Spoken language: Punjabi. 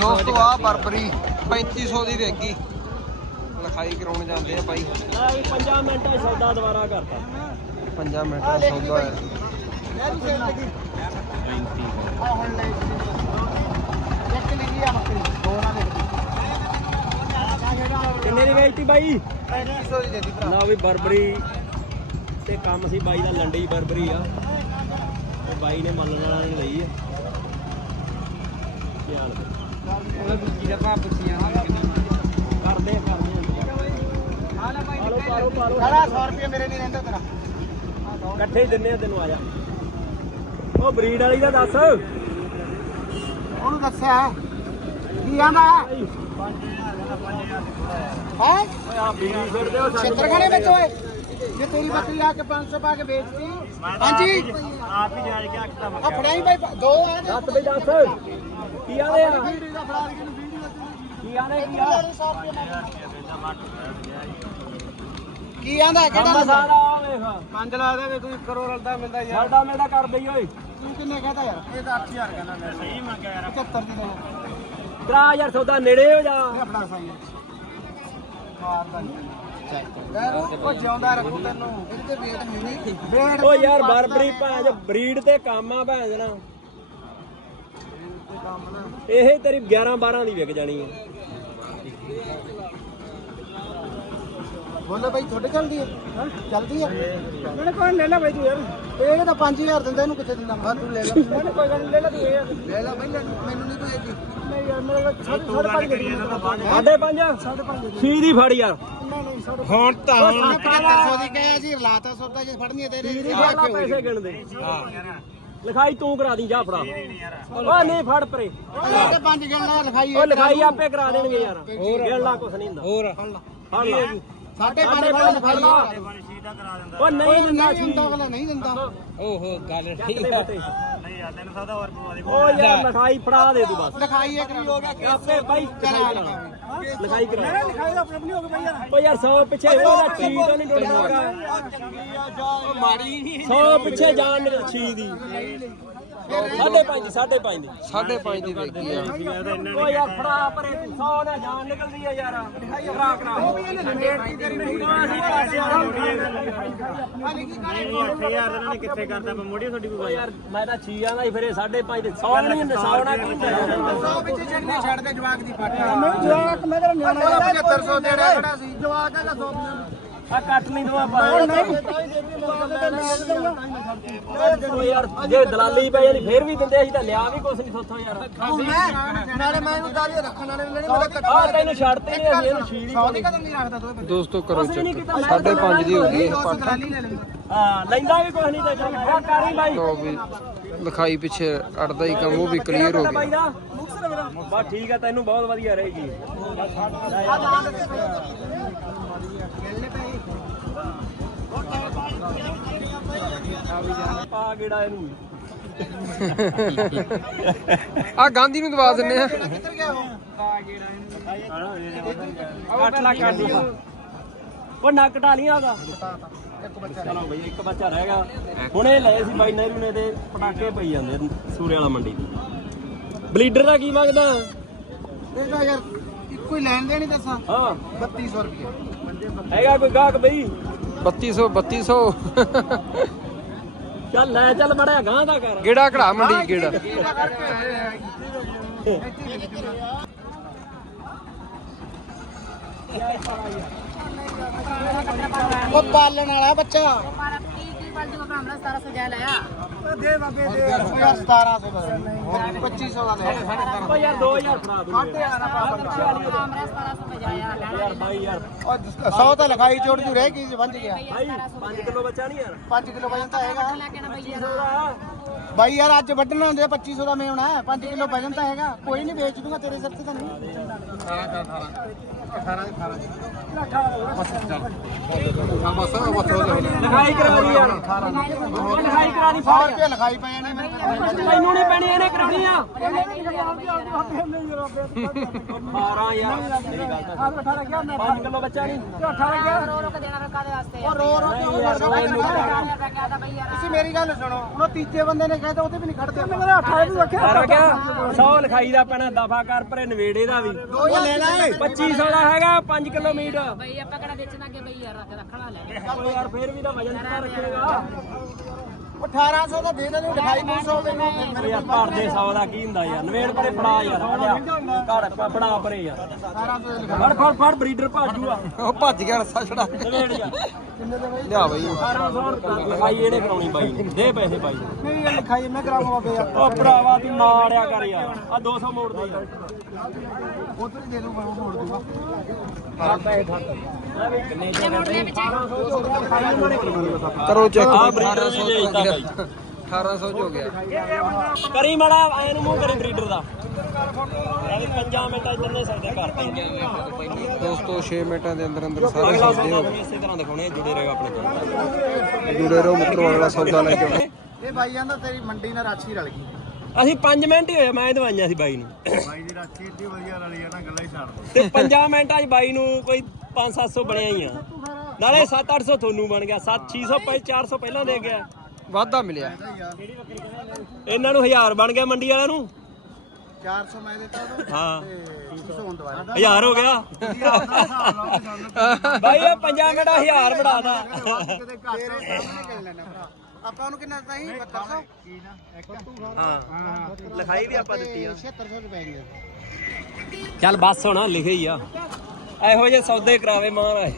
ਦੋਸਤੋ ਆ ਬਰਬਰੀ 3500 ਦੀ ਵੇਗੀ ਲਿਖਾਈ ਕਰਾਉਣ ਜਾਂਦੇ ਆ ਬਾਈ। ਆ 5 ਮਿੰਟਾਂ 'ਚ ਸੌਦਾ ਦੁਬਾਰਾ ਕਰਤਾ। 5 ਮਿੰਟ ਦਾ ਸੌਦਾ ਹੈ ਕਿੰਨੇ ਦੀ ਵੇਚਤੀ ਬਾਈ? ਨਾ ਵੀ ਬਰਬਰੀ ਤੇ ਕੰਮ ਸੀ ਬਾਈ ਦਾ ਲੰਡੀ ਬਰਬਰੀ ਆ। ਤੇ ਬਾਈ ਨੇ ਮੰਨਣ ਵਾਲਾ ਨੇ ਲਈ ਆ। ਧਿਆਨ ਦੇ ਕਰਦੇ ਆ, ਕਰਦੇ ਆ। ਪਾਲੋ ਪਾਲੋ ਪਾਲੋ ਸਾਰਾ 100 ਰੁਪਏ ਮੇਰੇ ਨਹੀਂ ਰਹਿੰਦਾ ਤੇਰਾ ਇਕੱਠੇ ਹੀ ਦਿੰਨੇ ਆ ਤੈਨੂੰ ਆ ਜਾ। ਉਹ ਬਰੀਡ ਵਾਲੀ ਦਾ ਦੱਸ। ਉਹਨੂੰ ਦੱਸਿਆ ਕੀ ਆਂਦਾ ਹੈ? ਆ ਬੀੜੀ ਛੱਡਦੇ ਉਹ ਛੇਤਰ ਖਾਣੇ ਵਿੱਚ ਓਏ। ਜੇ ਤੇਰੀ ਬੱਕਰੀ ਆ ਕੇ 500 ਪਾ ਕੇ ਵੇਚਤੀ। ਹਾਂਜੀ। ਆਪ ਹੀ ਜਾ ਕੇ ਆਖਦਾ ਆ ਫੜਾਈ ਬਾਈ ਦੋ ਆ ਦੱਸ ਬਈ ਦੱਸ। ਕੀ ਆਲੇ ਆ ਵੀਡੀਓ ਦਾ ਫੜਾ ਕੇ ਵੀਡੀਓ ਕੀ ਆਲੇ ਕੀ ਆ ਕੀ। ਆਂਦਾ ਕੰਮ ਕਿਹੜਾ ਸਾਰਾ ਆ ਵੇਖ। ਪੰਜ ਲਾ ਦੇ ਵੀ ਤੂੰ ਕਰੋੜ ਰਲਦਾ ਮਿਲਦਾ ਯਾਰ। ਸਾਡਾ ਮੇਰਾ ਕਰ ਦਈ ਓਏ। ਤੂੰ ਕਿੰਨੇ ਕਹਤਾ ਯਾਰ? ਇਹ ਤਾਂ 8000 ਕਹਿੰਦਾ ਮੈਂ। ਸਹੀ ਮੰਗਿਆ ਯਾਰ। 75 ਦੀ ਲੈ ਤਰਾ ਯਾਰ ਸੌਦਾ ਨੇੜੇ ਹੋ ਜਾ। ਇਹ ਫੜਾ ਸਾਈ ਮਾਰਦਾ ਨਹੀਂ ਯਾਰ ਉਹ ਜਿਉਂਦਾ ਰੱਖੂ ਤੈਨੂੰ। ਇਹਦੇ ਤੇ ਵੇਟ ਹੈ ਨਹੀਂ ਵੇਟ ਓ ਯਾਰ ਬਰਬਰੀ ਭਾਂ ਚ ਬਰੀਡ ਤੇ ਕੰਮ ਆ ਭਾਂ ਜਣਾ ਇਹ ਤੇਰੀ 11 12 ਦੀ ਵਿਕ ਜਾਣੀ ਹੈ ਬੋਲੇ ਬਾਈ ਤੁਹਾਡੇ ਚੱਲਦੀ ਹੈ ਹਾਂ? ਚੱਲਦੀ ਹੈ ਮੈਨੇ ਕੋਈ ਲੈ ਲੈ ਬਾਈ ਤੂੰ ਯਾਰ। ਇਹ ਤਾਂ 5000 ਦਿੰਦਾ ਇਹਨੂੰ ਕਿੱਥੇ ਦਿੰਦਾ? ਮੈਂ ਤੂੰ ਲੈ ਲੈ। ਮੈਨੇ ਕੋਈ ਗੱਲ ਲੈ ਲੈ ਤੂੰ ਇਹ। ਲੈ ਲੈ ਬਾਈ ਮੈਨੂੰ ਨਹੀਂ ਕੋਈ ਜੀ ਨਹੀਂ ਯਾਰ ਮੇਰੇ ਕੋਲ ਸਾਢੇ ਸਾਢੇ ਪੰਜ ਦੇ ਸਾਢੇ ਪੰਜ ਸਾਢੇ ਪੰਜ ਦੇ। ਫੜ ਯਾਰ। ਹੁਣ ਤਾਂ ਹੁਣ 7500 ਦੀ ਕਹੇ ਸੀ ਰਲਾਤਾ ਸੌਦਾ ਜੇ ਫੜਨੀ ਹੈ ਤੇਰੇ ਪੈਸੇ ਗਿਣਦੇ। ਲਿਖਾਈ ਤੂੰ ਕਰਾ ਦੀ ਜਾ ਫੜਾ। ਓ ਨਹੀਂ ਫੜ ਪਰੇ। ਸਾਢੇ ਪੰਜ ਗਿਣਨਾ ਲਿਖਾਈ ਓ ਲਿਖਾਈ ਆਪੇ ਕਰਾ ਦੇਣਗੇ ਯਾਰ। ਗਿਣ ਲਾ ਕੁਛ ਨਹੀਂ ਹੁੰਦਾ। ਹੋਰ। ਫੜ ਲਾ। ਸਾਢੇ ਪੰਜ ਵਾਲਾ ਲਿਖਾਈ ਓ ਨਹੀਂ ਦਿੰਦਾ ਨਹੀਂ ਦਿੰਦਾ ਅਗਲਾ ਨਹੀਂ ਓਹੋ ਗੱਲ ਚੱਕ ਦੇ ਓ ਯਾਰ ਲਿਖਾਈ ਫੜਾ ਦੇ ਤੂੰ ਬਸ। ਲਿਖਾਈ ਇੱਕ ਵੀ ਹੋ ਗਿਆ ਆਪੇ ਬਾਈ ਲਿਖਾਈ ਕਰਾ। ਲਿਖਾਈ ਕਰਾ। ਲਿਖਾਈ ਤਾਂ ਆਪਣੀ ਹੋ ਗਈ ਬਾਈ ਯਾਰ। ਓ ਯਾਰ 100 ਪਿੱਛੇ ਉਹਦਾ ਛੀ ਤੋਂ ਨਹੀਂ ਟੁੱਟਦਾਗਾ ਮਾੜੀ ਨਹੀਂ। 100 ਪਿੱਛੇ ਜਾਣ ਨਹੀਂ ਛੀ ਦੀ। ਸਾਢੇ ਪੰਜ ਸਾਢੇ ਪੰਜ। ਦੀ ਸਾਢੇ ਪੰਜ ਦੀ ਵੇਗੀ ਆ। ਓ ਯਾਰ ਫੜਾ ਪਰੇ ਤੂੰ 100 ਨਾ ਜਾਣ ਨਿਕਲਦੀ ਆ ਯਾਰ। ਕਰਾ ਕਰਾ ਓ ਅਸੀਂ ਪੈਸੇ ਆ। ਕਿੱਥੇ ਕਰਦਾ ਮੈਂ ਮੋੜੀ ਤੁਹਾਡੀ ਓ ਯਾਰ ਮੈਂ ਤਾਂ ਛੀ ਆਂਦਾ ਸੀ ਫਿਰ ਇਹ ਸਾਢੇ ਪੰਜ ਦੇ 100 ਨਹੀਂ ਹੁੰਦੇ 100 ਨਾ ਕੀ ਹੁੰਦਾ? ਯਾਰ ਸੌ ਵਿੱਚ ਛੱਡਨੇ ਛੱਡ ਦੇ ਜਵਾਕ ਦੀ ਫੱਟ ਮੈਂ ਜਵਾਕ ਮੈਂ ਤੇਰਾ ਨਿਆਣਾ ਉਹਦਾ 7500 ਦੇਣਾ ਖੜਾ ਸੀ। ਜਵਾਕ ਹੈਗਾ 100 ਆ ਕੱਟ ਨਹੀਂ ਦਵਾ ਪਾ ਓ ਯਾਰ ਜੇ ਦਲਾਲੀ ਪੈ ਜਾਂਦੀ ਫੇਰ ਵੀ ਦਿੰਦੇ ਅਸੀਂ ਤਾਂ ਲਿਆ ਵੀ ਕੁਛ ਨਹੀਂ ਸੋਥੋਂ ਯਾਰ। ਨਾਲੇ ਮੈਂ ਇਹਨੂੰ ਦਾਲੀ ਰੱਖਣ ਵਾਲੇ ਲੈਣੇ ਮੈਂ ਆ ਤੈਨੂੰ ਛੱਡਤੇ ਨਹੀਂ ਅਸੀਂ ਇਹਨੂੰ ਛੀ ਸੌ ਦੀ ਕਦਮ ਨਹੀਂ ਰੱਖਦਾ ਦੋਵੇਂ ਦੋਸਤੋ ਕਰੋ ਚੱਕ ਸਾਢੇ ਪੰਜ ਦੀ ਹੋ ਗਈ ਇਹ ਪੱਠ ਦਲਾਲੀ ਲੈ ਲੈਂਦਾ। ਹਾਂ ਲੈਂਦਾ ਵੀ ਕੁਛ ਨਹੀਂ ਤਾਂ ਚੱਲ ਆ ਕਰੀ ਬਾਈ। ਲੋ ਵੀ ਲਿਖਾਈ ਪਿੱਛੇ ਅੜਦਾ ਹੀ ਕੰਮ ਉਹ ਵੀ ਕਲੀਅਰ ਹੋ ਬਾਈ ਗਿਆ ਦਾ। ਬਸ ਠੀਕ ਆ ਤੈਨੂੰ ਬਹੁਤ ਵਧੀਆ ਰਹੇਗੀ। ਆ ਗੇੜਾ ਇਹਨੂੰ। ਆ ਗਾਂਧੀ ਨੂੰ ਦਵਾ ਦਿੰਨੇ ਆ। ਕਿੱਧਰ ਗਿਆ ਉਹ? ਕੱਟ ਲਾ ਕੱਟ ਲਾ ਉਹ ਨੱਕ ਢਾਲੀਆਂ ਉਹਦਾ। ਇੱਕ ਬੱਚਾ ਚਲੋ ਬਈ ਇੱਕ ਬੱਚਾ ਰਹਿ ਗਿਆ। ਹੁਣੇ ਲਏ ਸੀ ਬਾਈ ਨਹਿਰੂ ਨੇ ਤੇ ਪਟਾਕੇ ਪਈ ਜਾਂਦੇ ਸੂਰੇ ਵਾਲਾ ਮੰਡੀ ਬਲੀਡਰ ਦਾ ਕੀ ਮੰਗਦਾ? ਦੇਖਾ ਯਾਰ ਇੱਕੋ ਹੀ ਲੈਣ ਦੇਣੀ ਦੱਸਾਂ। ਹਾਂ। 3200 ਰੁਪਏ ਹੈਗਾ ਕੋਈ ਗਾਹਕ ਬਈ? 3200 3200 ਚੱਲ ਲੈ ਚੱਲ ਬੜਿਆ ਗਾਂ ਦਾ ਕਰ। ਗੇੜਾ ਕਢਾ ਮੰਡੀ ਗੇੜਾ ਉਹ ਪਾਲਣ ਵਾਲਾ ਬੱਚਾ। हमारा तीन की बाल्टी को हमरा सारा सजा लाया ਦੇ ਬਾਬੇ ਦੇ ਯਾਰ 1700 ਦਾ 2500 ਦਾ ਲੈ ਓ ਯਾਰ 2000 ਫੜਾ ਦੂੰ हमरा सारा सजाया ਯਾਰ ਬਾਈ ਯਾਰ ਉਹ 100 ਤਾਂ ਲਗਾਈ ਜੋੜ ਜੂ ਰਹਿ ਗਈ ਵੱਜ ਗਿਆ ਭਾਈ 5 ਕਿਲੋ ਬੱਚਾ ਨਹੀਂ ਯਾਰ 5 ਕਿਲੋ ਵਜਨ ਤਾਂ ਹੈਗਾ लेके ना भैया ਬਾਈ ਯਾਰ ਅੱਜ ਵੱਢਣਾ ਹੁੰਦੇ 2500 ਦਾ ਮੇਵਣਾ 5 ਕਿਲੋ ਵਜਨ ਤਾਂ ਹੈਗਾ। ਕੋਈ ਨਹੀਂ ਵੇਚ ਦੂੰਗਾ ਤੇਰੇ ਸਿਰ ਤੇ ਤਾਂ ਨਹੀਂ। 18 18 ਲਿਖਾਈ ਕਰਾ ਦੀ। ਯਾਰ ਲਿਖਾਈ ਕਰਾ ਦੀ ਫਾੜ ਤੇ ਲਿਖਾਈ ਪੈ ਜਾਣੀ ਮੈਨੂੰ ਨਹੀਂ ਪੈਣੀ ਇਹਨੇ ਕਰਾਉਣੀ ਆ 18 ਯਾਰ ਮੇਰੀ ਗੱਲ ਤਾਂ 5 ਕਿਲੋ ਬੱਚਾ ਨਹੀਂ 18 ਗਿਆ ਰੋ ਰੋ ਕੇ ਦੇਣਾ ਰਕਾ ਦੇ ਵਾਸਤੇ। ਉਹ ਰੋ ਰੋ ਕੇ ਉਹ ਤੁਸੀਂ ਮੇਰੀ ਗੱਲ ਸੁਣੋ। ਉਹ ਤੀਜੇ ਬੰਦੇ ਨੇ ਕਹਿੰਦਾ ਉਹਦੇ ਵੀ ਨਹੀਂ ਖੜਦੇ ਮੇਰਾ 18 ਵੀ ਰੱਖਿਆ। ਸਾਰਾ ਕਿਆ 100 ਲਿਖਾਈ ਦਾ ਪੈਣਾ ਦਫਾ ਕਰ ਪਰੇ ਨਵੇੜੇ ਦਾ ਵੀ। ਉਹ ਲੈ ਲੈ। 2500 ਦਾ ਹੈਗਾ 5 ਕਿਲੋਮੀਟਰ ਬਈ ਆਪਾਂ ਕਿਹੜਾ ਵੇਚਣਾਗੇ ਬਈ ਯਾਰ ਰੱਖ- ਰੱਖਣਾ ਲੈ। ਯਾਰ ਫੇਰ ਵੀ ਤਾਂ ਵਜਨ ਤਾਂ ਰੱਖੇਗਾ। 1800 ਦਾ ਦੇ ਦੇ ਨੂੰ ਲਿਖਾਈ 900 ਦੇ ਨੂੰ ਉਹ ਯਾਰ ਭਰ ਦੇ 100 ਦਾ ਕੀ ਹੁੰਦਾ ਯਾਰ? ਨਵੇੜ ਪਰੇ ਫੜਾ ਯਾਰ ਆ ਘੜ ਪ- ਫੜਾ ਪਰੇ ਯਾਰ। 1800 ਦੇ ਫੜ ਫੜ ਫੜ ਬਰੀਡਰ ਭਾਜੂਆ ਉਹ ਭੱਜ ਗਿਆ ਰਸਾ ਛੜਾ ਨਵੇੜ ਯਾਰ ਕਿੰਨੇ ਦੇ ਬਈ? ਲਿਆ ਬਈ। 1800 ਲਿਖਾਈ ਇਹਨੇ ਕਰਾਉਣੀ ਬਾਈ ਨੇ। ਦੇ ਪੈਸੇ ਬਾਈ ਨੇ। ਨਹੀਂ ਲਿਖਾਈ ਮੈਂ ਕਰਾਵਾਂ ਬਈ ਯਾਰ। ਉਹ ਭਰਾਵਾ ਤੂੰ ਮਾਰਿਆ ਕਰ ਯਾਰ। ਆ 200 ਮੋੜ ਦੇ ਯਾਰ। ਉਧਰ ਹੀ ਦੇ ਦੂੰ ਮੈਂ ਮੋੜ ਦੂੰਗਾ ਆ ਪੈਸੇ ਕਰੋ ਚੈੱਕ ਆਹ breeder ਵੀ ਵੇਚਦਾ ਬਾਈ। 1800 ਚ ਹੋ ਗਿਆ। ਕਰੀ ਮੜਾ ਐ ਨੂੰ ਮੂੰਹ ਕਰੀ ਬਰੀਡਰ ਦਾ। ਇਹ 5 ਮਿੰਟਾਂ ਚ ਤਿੰਨੇ ਸੌਦੇ ਕਰਤੇ ਦੋਸਤੋ 6 ਮਿੰਟਾਂ ਦੇ ਅੰਦਰ ਅੰਦਰ ਸਾਰੇ ਅਗਲਾ ਸੌਦੇ ਸੌਦਾ ਹੋ ਤੁਹਾਨੂੰ ਇਸੇ ਤਰ੍ਹਾਂ ਦਿਖਾਉਣੇ ਆ, ਜੁੜੇ ਰਹੋ ਆਪਣੇ ਕੋਲ। ਗਏ ਜੁੜੇ ਰਹੋ ਮਿੱਤਰੋ ਅਗਲਾ ਸੌਦਾ ਲੈ ਕੇ ਆਉਣਾ। ਇਹ ਬਾਈ ਜਾਂਦਾ ਤੇਰੀ ਮੰਡੀ ਨਾਲ ਰਾਛੀ ਰਲ ਗਈ। ਅਸੀਂ 5 ਮਿੰਟ ਹੀ ਹੋਏ ਮੈਂ ਦਵਾਈਆਂ ਸੀ ਬਾਈ ਨੂੰ। ਬਾਈ ਦੀ ਰਾਖੀ ਏਡੀ ਵਧੀਆ ਰਲੀ ਆ ਨਾ ਗੱਲਾਂ ਹੀ ਛੱਡ ਦੋ। ਤੇ 5 ਮਿੰਟਾਂ ਚ ਬਾਈ ਨੂੰ ਕੋਈ 5-700 ਬਣਿਆ ਹੀ ਆ। ਨਾਲੇ 7-800 ਤੁਹਾਨੂੰ ਬਣ ਗਿਆ 7-600 ਪੈ 400 ਪਹਿਲਾਂ ਦੇ ਗਿਆ। ਵਾਧਾ ਮਿਲਿਆ। ਇਹਨਾਂ ਨੂੰ 1000 ਬਣ ਗਿਆ ਮੰਡੀ ਵਾਲਿਆਂ ਨੂੰ। 400 ਮੈਂ ਦਿੱਤਾ ਉਹਨੂੰ ਹਾਂ। ਤੇ 600 ਹੁਣ ਦਵਾਇਆ 1000 ਹੋ ਗਿਆ। ਬਾਈ ਇਹ 5 ਮਿੰਟਾਂ 1000 ਬੜਾਦਾ ਤੇਰੇ ਸਾਹਮਣੇ ਕਰ ਲੈਣਾ ਭਰਾ। ਆਪਾਂ ਉਹਨੂੰ ਕਿੰਨਾ ਦਿੱਤਾ ਸੀ? 7200 ਹਾਂ। ਲਿਖਾਈ ਵੀ ਆਪਾਂ ਦਿੱਤੀ ਆ। 7600 ਰੁਪਏ ਦੀ ਚੱਲ ਬਸ ਹੁਣ ਲਿਖੇ ਹੀ ਆ। ਇਹੋ ਜਿਹੇ ਸੌਦੇ ਕਰਾਵੇ ਮਹਾਰਾਜ